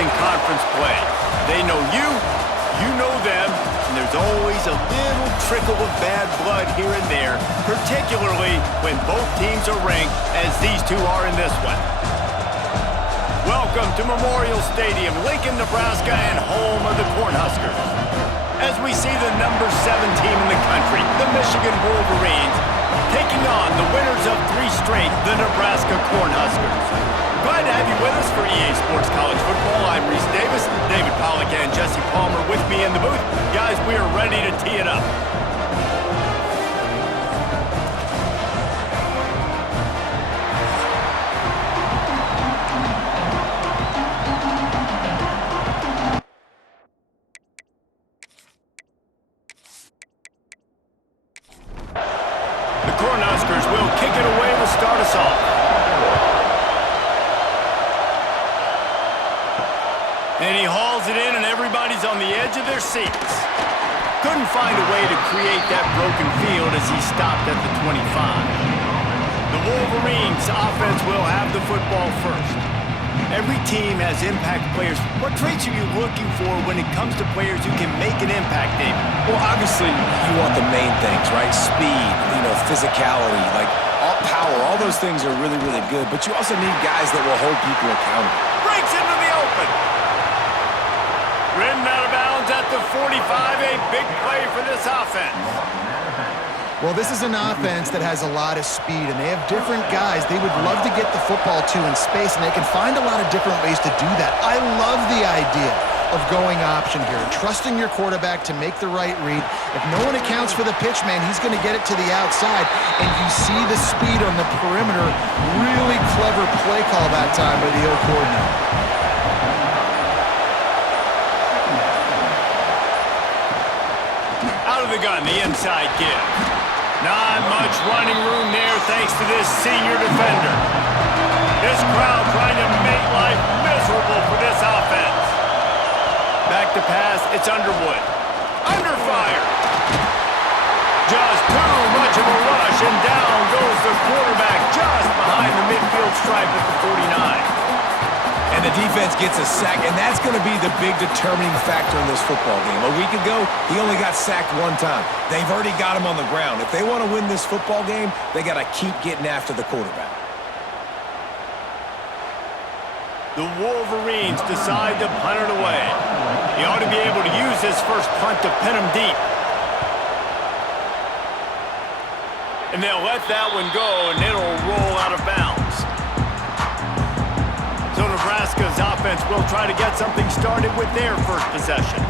in conference play. They know you, you know them, and there's always a little trickle of bad blood here and there, particularly when both teams are ranked, as these two are in this one. Welcome to Memorial Stadium, Lincoln, Nebraska, and home of the Cornhuskers. As we see the number 7 team in the country, the Michigan Wolverines, taking on the winners of 3 straight, the Nebraska Cornhuskers. Glad to have you with us for EA Sports College Football. I'm Reese Davis, David Pollack and Jesse Palmer with me in the booth. Guys, we are ready to tee it up. The Cornhuskers will kick it away to start us off. And he hauls it in, and everybody's on the edge of their seats. Couldn't find a way to create that broken field as he stopped at the 25. The Wolverines offense will have the football first. Every team has impact players. What traits are you looking for when it comes to players who can make an impact, David? Well, obviously, you want the main things, right? Speed, physicality, like all power. All those things are really, really good. But you also need guys that will hold people accountable. Breaks into the open. Ridden out of bounds at the 45. A big play for this offense. Well, this is an offense that has a lot of speed, and they have different guys they would love to get the football to in space, and they can find a lot of different ways to do that. I love the idea of going option here, trusting your quarterback to make the right read. If no one accounts for the pitch man, he's going to get it to the outside, and you see the speed on the perimeter. Really clever play call that time by the O coordinator. Out of the gun, the inside give. Not much running room there thanks to this senior defender. This crowd trying to make life miserable for this offense. Back to pass, it's Underwood. Under fire. Just too much of a rush, and down goes the quarterback just behind the midfield stripe at the 49. And the defense gets a sack, and that's going to be the big determining factor in this football game. A week ago, he only got sacked 1 time. They've already got him on the ground. If they want to win this football game, they got to keep getting after the quarterback. The Wolverines decide to punt it away. He ought to be able to use this first punt to pin him deep. And they'll let that one go, and it'll roll out of bounds. So Nebraska's offense will try to get something started with their first possession.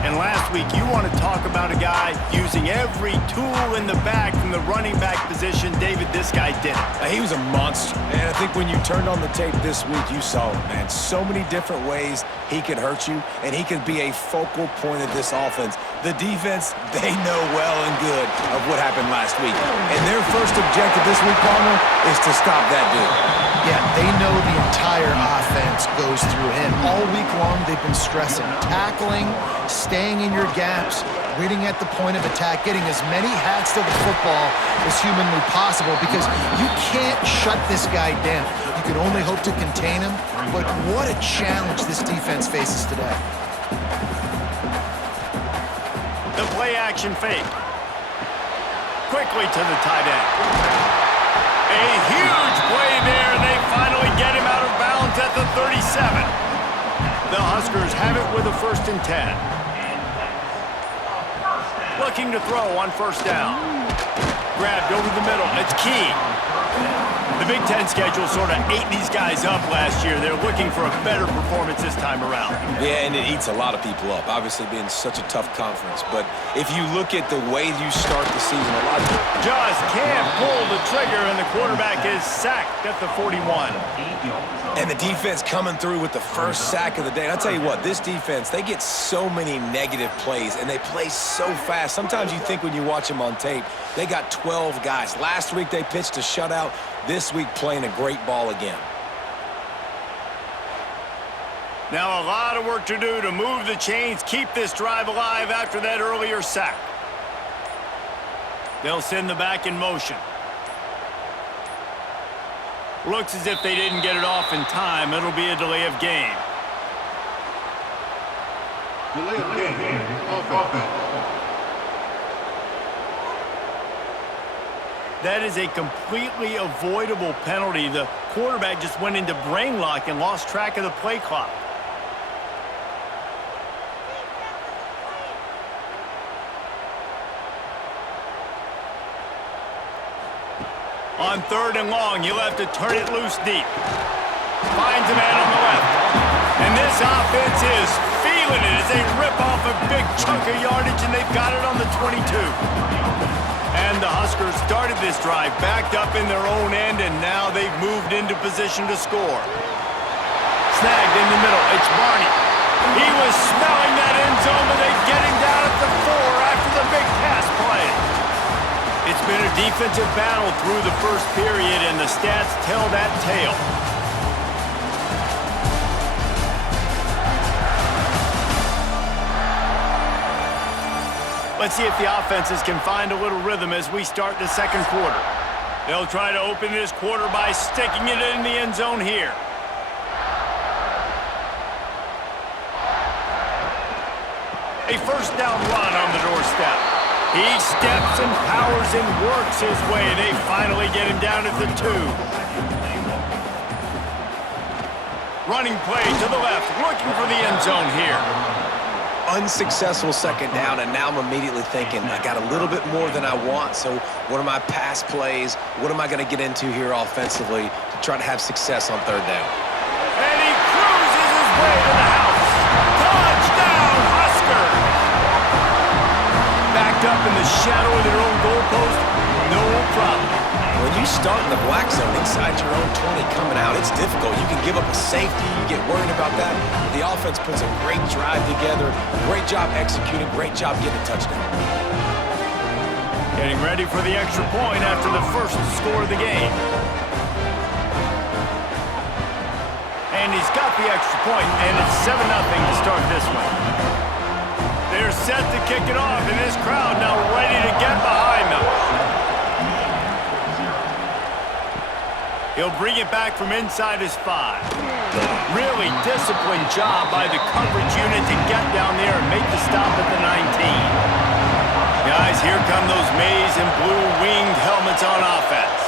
And last week, you want to talk about a guy using every tool in the bag from the running back position. David, this guy did it. He was a monster. And I think when you turned on the tape this week, you saw it, man. So many different ways he could hurt you, and he could be a focal point of this offense. The defense, they know well and good of what happened last week. And their first objective this week, Palmer, is to stop that dude. Yeah, they know the entire offense goes through him. All week long, they've been stressing tackling, staying in your gaps, waiting at the point of attack, getting as many hats to the football as humanly possible, because you can't shut this guy down. You can only hope to contain him, but what a challenge this defense faces today. The play-action fake. Quickly to the tight end. A huge play there, and they finally get him out of bounds at the 37. The Huskers have it with a 1st and 10. Looking to throw on 1st down. Grabbed over the middle. It's key. The Big Ten schedule sort of ate these guys up last year. They're looking for a better performance this time around. Yeah, and it eats a lot of people up, obviously being such a tough conference. But if you look at the way you start the season, a lot of just can't pull the trigger, and the quarterback is sacked at the 41. And the defense coming through with the first sack of the day. And I'll tell you what, this defense, they get so many negative plays, and they play so fast. Sometimes you think when you watch them on tape, they got 12 guys. Last week they pitched a shutout. This week playing a great ball again. Now a lot of work to do to move the chains, keep this drive alive after that earlier sack. They'll send the back in motion. Looks as if they didn't get it off in time. It'll be a delay of game. Delay of game. Offense. That is a completely avoidable penalty. The quarterback just went into brain lock and lost track of the play clock. On 3rd and long, you'll have to turn it loose deep. Finds a man on the left. And this offense is feeling it as they rip off a big chunk of yardage, and they've got it on the 22. And the Huskers started this drive backed up in their own end, and now they've moved into position to score. Snagged in the middle. It's Barney. He was smelling that end zone, but they get him down at the 4 after the big pass play. It's been a defensive battle through the first period, and the stats tell that tale. Let's see if the offenses can find a little rhythm as we start the second quarter. They'll try to open this quarter by sticking it in the end zone here. A first down run on the doorstep. He steps and powers and works his way. They finally get him down at the 2. Running play to the left, looking for the end zone here. Unsuccessful second down, and now I'm immediately thinking, I got a little bit more than I want, so what are my pass plays? What am I going to get into here offensively to try to have success on 3rd down? And he cruises his way to the house. Touchdown, Huskers! Backed up in the shadow of their own goalpost, no problem. When you start in the black zone inside your own 20 coming out, it's difficult. You can give up a safety, you get worried about that. The offense puts a great drive together, great job executing, great job getting a touchdown. Getting ready for the extra point after the first score of the game. And he's got the extra point, and it's 7-0 to start this one. They're set to kick it off, and this crowd now ready to get behind them. He'll bring it back from inside his 5. Really disciplined job by the coverage unit to get down there and make the stop at the 19. Guys, here come those maize and blue winged helmets on offense.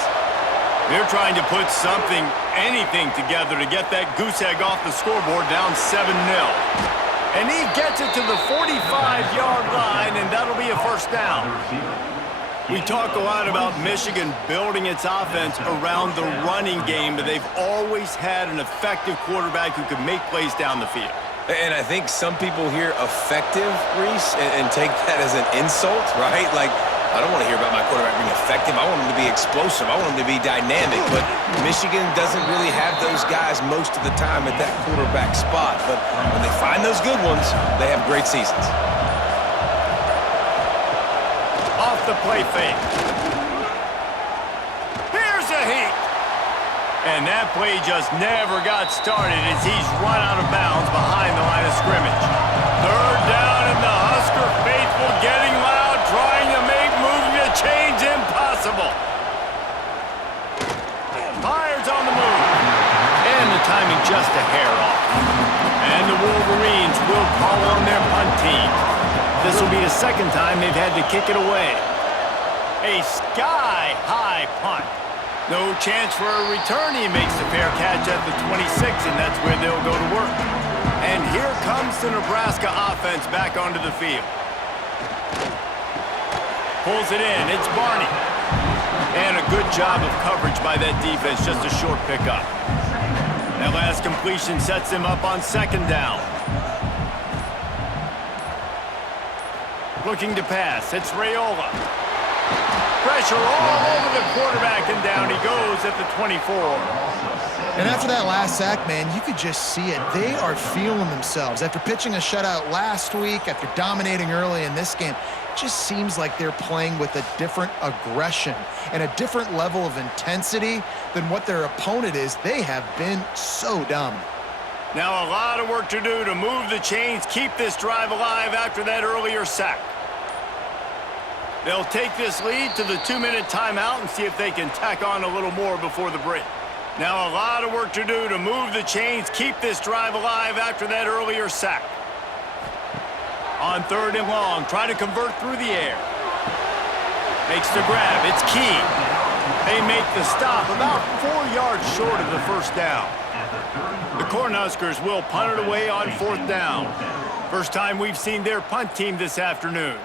They're trying to put something, anything together to get that goose egg off the scoreboard down 7-0. And he gets it to the 45-yard line, and that'll be a first down. We talk a lot about Michigan building its offense around the running game, but they've always had an effective quarterback who could make plays down the field. And I think some people hear effective, Reese, and take that as an insult, right? Like, I don't want to hear about my quarterback being effective. I want him to be explosive. I want him to be dynamic. But Michigan doesn't really have those guys most of the time at that quarterback spot. But when they find those good ones, they have great seasons. Off the play fake. Here's a heat. And that play just never got started as he's run out of bounds behind the line of scrimmage. 3rd down, and the Husker faithful getting loud, trying to make moving the chains impossible. Myers on the move. And the timing just a hair off. And the Wolverines will call on their punt team. This will be the second time they've had to kick it away. A sky-high punt. No chance for a return. He makes the fair catch at the 26, and that's where they'll go to work. And here comes the Nebraska offense back onto the field. Pulls it in. It's Barney. And a good job of coverage by that defense. Just a short pickup. That last completion sets him up on 2nd down. Looking to pass. It's Raiola. Pressure all over the quarterback, and down he goes at the 24. And after that last sack, man, you could just see it. They are feeling themselves. After pitching a shutout last week, after dominating early in this game, it just seems like they're playing with a different aggression and a different level of intensity than what their opponent is. They have been so dominant. Now a lot of work to do to move the chains, keep this drive alive after that earlier sack. They'll take this lead to the 2-minute timeout and see if they can tack on a little more before the break. Now a lot of work to do to move the chains, keep this drive alive after that earlier sack. On 3rd and long, try to convert through the air. Makes the grab. It's key. They make the stop about 4 yards short of the first down. The Cornhuskers will punt it away on 4th down. First time we've seen their punt team this afternoon.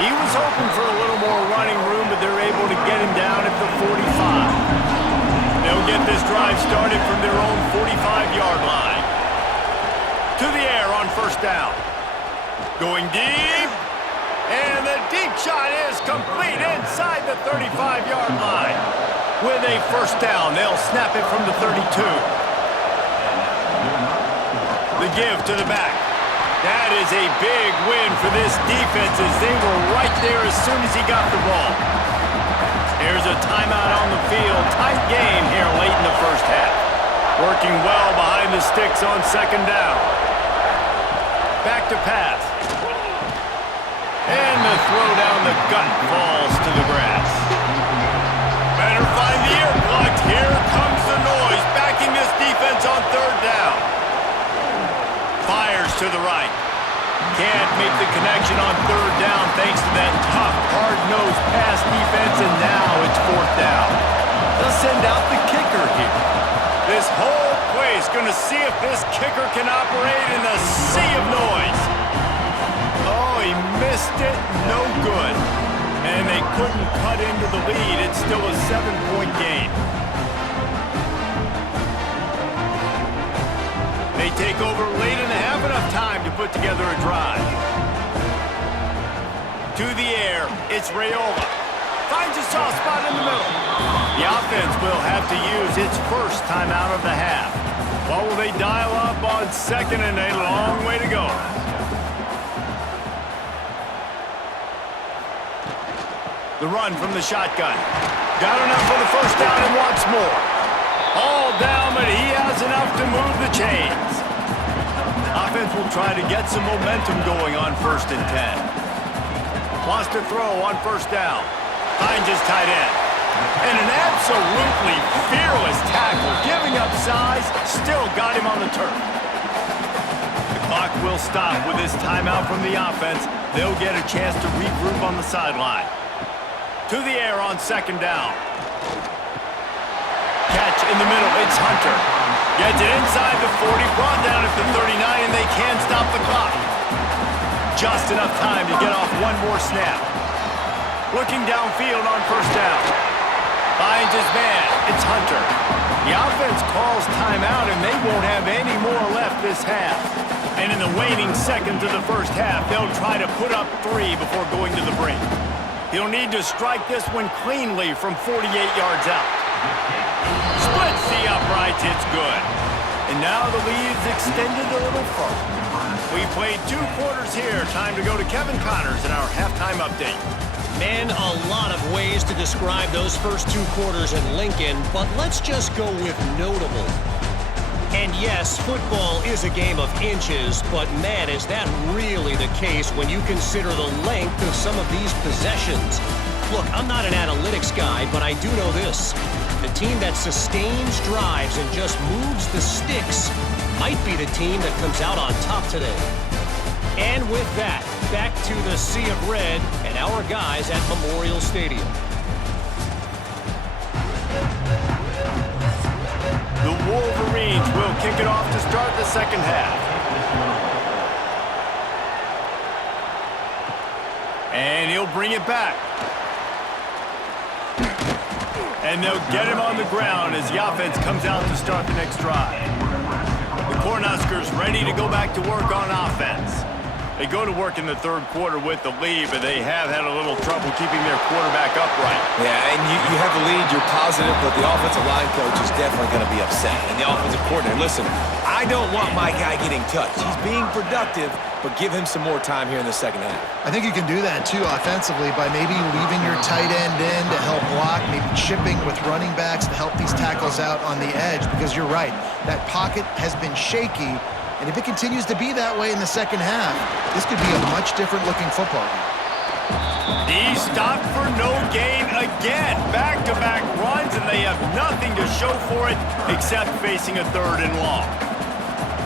He was hoping for a little more running room, but they're able to get him down at the 45. They'll get this drive started from their own 45-yard line. To the air on 1st down. Going deep. And the deep shot is complete inside the 35-yard line. With a 1st down, they'll snap it from the 32. The give to the back. That is a big win for this defense as they were right there as soon as he got the ball. There's a timeout on the field. Tight game here late in the first half. Working well behind the sticks on 2nd down. Back to pass. And the throw down the gut falls to the grass. Better find the air blocked. Here comes the noise, backing this defense on 3rd down. Fires to the right. Can't make the connection on 3rd down thanks to that tough, hard-nosed pass defense, and now it's 4th down. They'll send out the kicker here. This whole play is going to see if this kicker can operate in the sea of noise. Oh, he missed it. No good. And they couldn't cut into the lead. It's still a 7-point game. They take over late and have enough time to put together a drive. To the air, it's Raiola. Finds a soft spot in the middle. The offense will have to use its first timeout of the half. What will they dial up on 2nd and a long way to go? The run from the shotgun. Got enough for the 1st down and wants more. All down, but he has enough to move the chains. Offense will try to get some momentum going on 1st and 10. Wants to throw on 1st down. Finds his tight end. And an absolutely fearless tackle, giving up size, still got him on the turf. The clock will stop with this timeout from the offense. They'll get a chance to regroup on the sideline. To the air on 2nd down. Catch in the middle, it's Hunter. Gets it inside the 40, brought down at the 39, and they can stop the clock. Just enough time to get off one more snap. Looking downfield on 1st down. Finds his man, it's Hunter. The offense calls timeout, and they won't have any more left this half. And in the waning seconds of the first half, they'll try to put up 3 before going to the break. He'll need to strike this one cleanly from 48 yards out. Splits the uprights, it's good. And now the lead's extended a little further. We played 2 quarters here. Time to go to Kevin Connors in our halftime update. Man, a lot of ways to describe those first 2 quarters in Lincoln, but let's just go with notable. And yes, football is a game of inches, but man, is that really the case when you consider the length of some of these possessions. Look, I'm not an analytics guy, but I do know this. The team that sustains drives and just moves the sticks might be the team that comes out on top today. And with that, back to the Sea of Red and our guys at Memorial Stadium. The Wolverines will kick it off to start the second half. And he'll bring it back. And they'll get him on the ground as the offense comes out to start the next drive. The Cornhuskers ready to go back to work on offense. They go to work in the 3rd quarter with the lead, but they have had a little trouble keeping their quarterback upright. Yeah, and you have the lead, you're positive, but the offensive line coach is definitely going to be upset. And the offensive coordinator, listen, I don't want my guy getting touched. He's being productive, but give him some more time here in the second half. I think you can do that, too, offensively, by maybe leaving your tight end in to help block, maybe chipping with running backs to help these tackles out on the edge, because you're right, that pocket has been shaky. And if it continues to be that way in the second half, this could be a much different looking football game. He stopped for no gain again. Back-to-back runs, and they have nothing to show for it except facing a 3rd and long.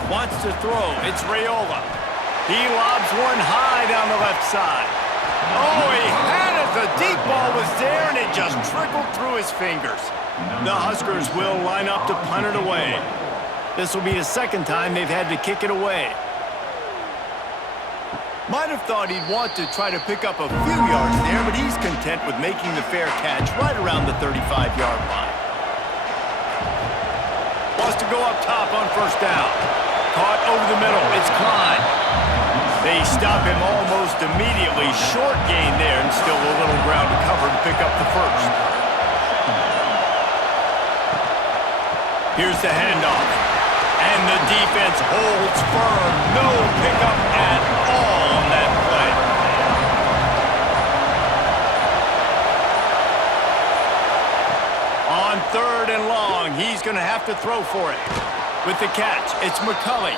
Wants to throw. It's Raiola. He lobs one high down the left side. Oh, he had it. The deep ball was there, and it just trickled through his fingers. The Huskers will line up to punt it away. This will be the second time they've had to kick it away. Might have thought he'd want to try to pick up a few yards there, but he's content with making the fair catch right around the 35-yard line. Wants to go up top on first down. Caught over the middle. It's Klein. They stop him almost immediately. Short gain there, and still a little ground to cover to pick up the first. Here's the handoff. And the defense holds firm. No pickup at all on that play. On third and long, he's going to have to throw for it. With the catch, it's McCulley.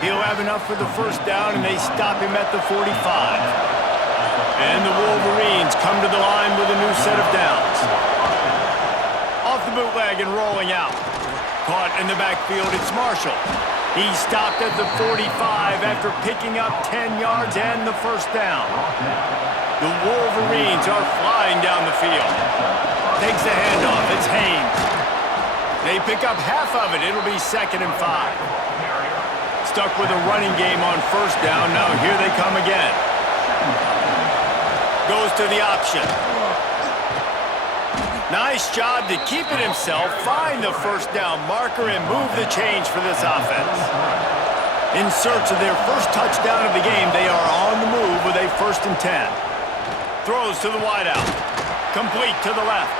He'll have enough for the first down, and they stop him at the 45. And the Wolverines come to the line with a new set of downs. Off the bootleg and rolling out. Caught in the backfield, it's Marshall. He stopped at the 45 after picking up 10 yards and the first down. The Wolverines are flying down the field. Takes the handoff, it's Haynes. They pick up half of it. It'll be 2nd and 5. Stuck with a running game on first down. Now here they come again. Goes to the option. Nice job to keep it himself, find the first down marker, and move the change for this offense. In search of their first touchdown of the game, they are on the move with a 1st and 10. Throws to the wideout. Complete to the left.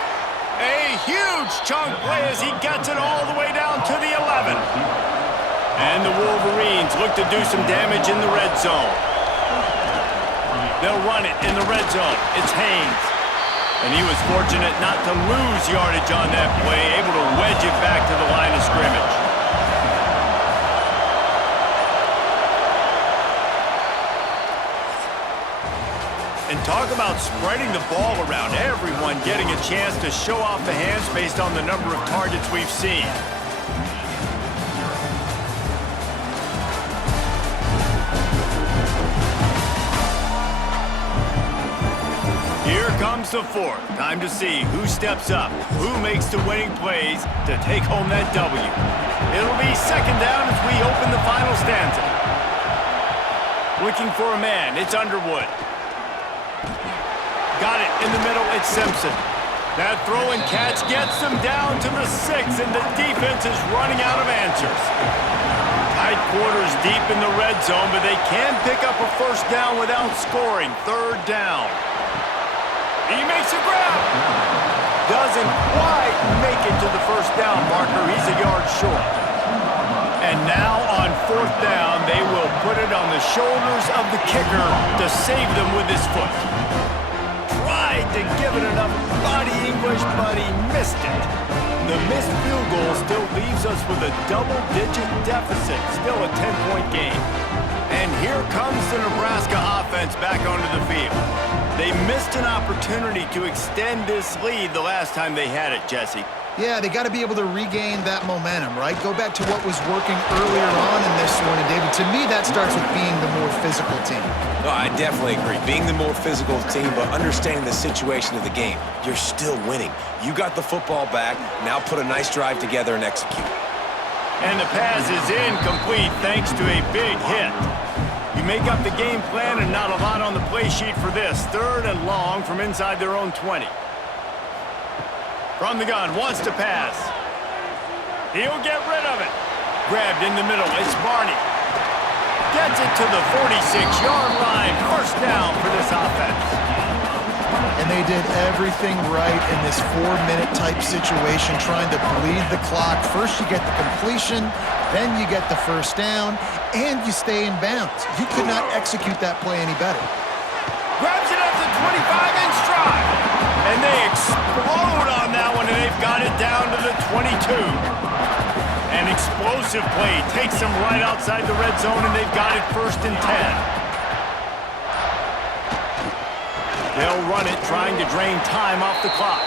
A huge chunk play as he gets it all the way down to the 11. And the Wolverines look to do some damage in the red zone. They'll run it in the red zone. It's Haynes. And he was fortunate not to lose yardage on that play, able to wedge it back to the line of scrimmage. And talk about spreading the ball around, everyone getting a chance to show off the hands based on the number of targets we've seen. Here comes the fourth. Time to see who steps up, who makes the winning plays to take home that W. It'll be 2nd down as we open the final stanza. Looking for a man, it's Underwood. Got it in the middle, it's Simpson. That throw and catch gets them down to the 6, and the defense is running out of answers. Tight quarters deep in the red zone, but they can pick up a first down without scoring. 3rd down. He makes a grab. Doesn't quite make it to the first down marker. He's a yard short. And now on 4th down, they will put it on the shoulders of the kicker to save them with his foot. Tried to give it enough body English, but he missed it. The missed field goal still leaves us with a double-digit deficit, still a 10-point game. And here comes the Nebraska offense back onto the field. They missed an opportunity to extend this lead the last time they had it, Jesse. Yeah, they got to be able to regain that momentum, right? Go back to what was working earlier on in this one. And, David, to me, that starts with being the more physical team. No, I definitely agree. Being the more physical team, but understanding the situation of the game. You're still winning. You got the football back. Now put a nice drive together and execute. And the pass is incomplete thanks to a big hit. You make up the game plan and not a lot on the play sheet for this. 3rd and long from inside their own 20. From the gun, wants to pass. He'll get rid of it. Grabbed in the middle, it's Barney. Gets it to the 46-yard line. First down for this offense. And they did everything right in this 4-minute type situation, trying to bleed the clock. First you get the completion, then you get the first down, and you stay in bounds. You could not execute that play any better. Grabs it up to 25 in stride. And they explode on that one, and they've got it down to the 22. An explosive play takes them right outside the red zone, and they've got it 1st and 10. They'll run it, trying to drain time off the clock.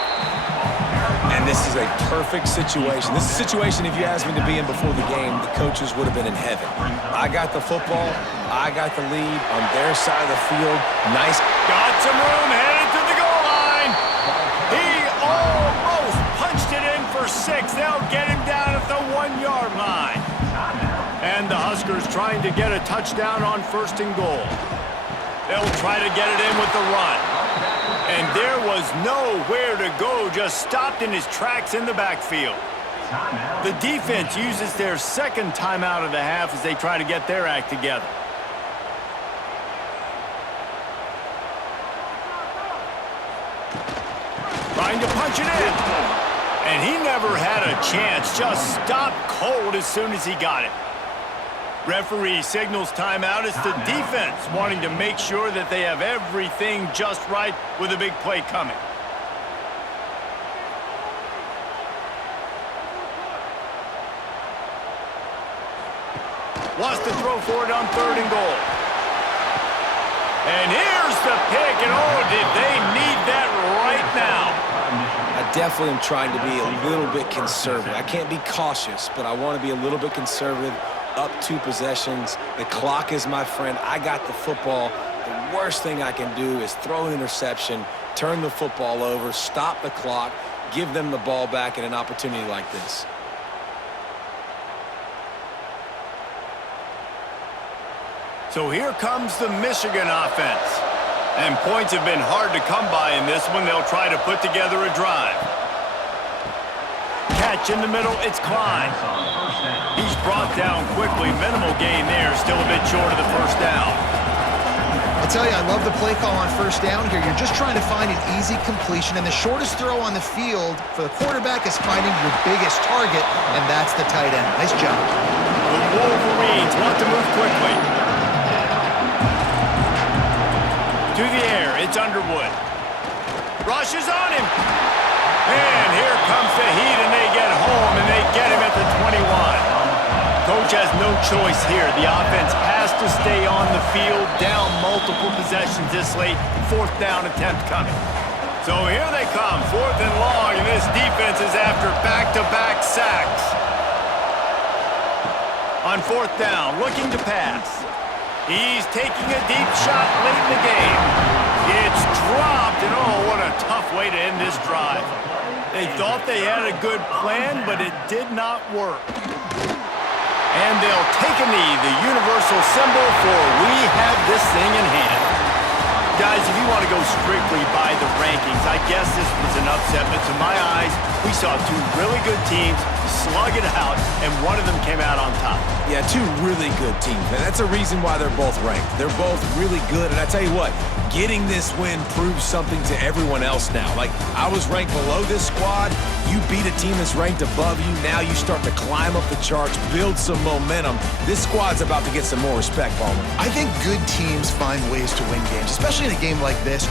And And this is a perfect situation. This is a situation, if you asked me to be in before the game, the coaches would have been in heaven. I got the football. I got the lead on their side of the field. Nice. Got some room, headed to the goal line. He almost punched it in for 6. They'll get him down at the 1-yard line. And the Huskers trying to get a touchdown on 1st and goal. They'll try to get it in with the run. And there was nowhere to go, just stopped in his tracks in the backfield. The defense uses their 2nd timeout of the half as they try to get their act together. Trying to punch it in. And he never had a chance, just stopped cold as soon as he got it. Referee signals timeout. It's the defense wanting to make sure that they have everything just right with a big play coming. Wants to throw for it on 3rd and goal. And here's the pick, and oh, did they need that right now. I definitely am trying to be a little bit conservative. I can't be cautious, but I want to be a little bit conservative. Up 2 possessions. The clock is my friend. I got the football. The worst thing I can do is throw an interception, turn the football over, stop the clock, give them the ball back in an opportunity like this. So here comes the Michigan offense. And points have been hard to come by in this one. They'll try to put together a drive. Catch in the middle, it's Klein. He's brought down quickly. Minimal gain there, still a bit short of the 1st down. I tell you, I love the play call on 1st down here. You're just trying to find an easy completion, and the shortest throw on the field for the quarterback is finding your biggest target, and that's the tight end. Nice job. The Wolverines want to move quickly. To the air, it's Underwood. Rushes on him. And here comes the heat, and they get home, and they get him at the 21. Coach has no choice here. The offense has to stay on the field, down multiple possessions this late. 4th down attempt coming. So here they come, 4th and long, and this defense is after back-to-back sacks. On 4th down, looking to pass. He's taking a deep shot late in the game. It's dropped, and oh, what a tough way to end this drive. They thought they had a good plan, but it did not work. And they'll take a knee, the universal symbol for we have this thing in hand. Guys, if you want to go strictly by the rankings, I guess this was an upset, but to my eyes, we saw 2 really good teams slug it out, and one of them came out on top. Yeah, 2 really good teams, and that's a reason why they're both ranked. They're both really good, and I tell you what, getting this win proves something to everyone else now. Like, I was ranked below this squad. You beat a team that's ranked above you. Now you start to climb up the charts, build some momentum. This squad's about to get some more respect, Palmer. I think good teams find ways to win games, especially in a game like this.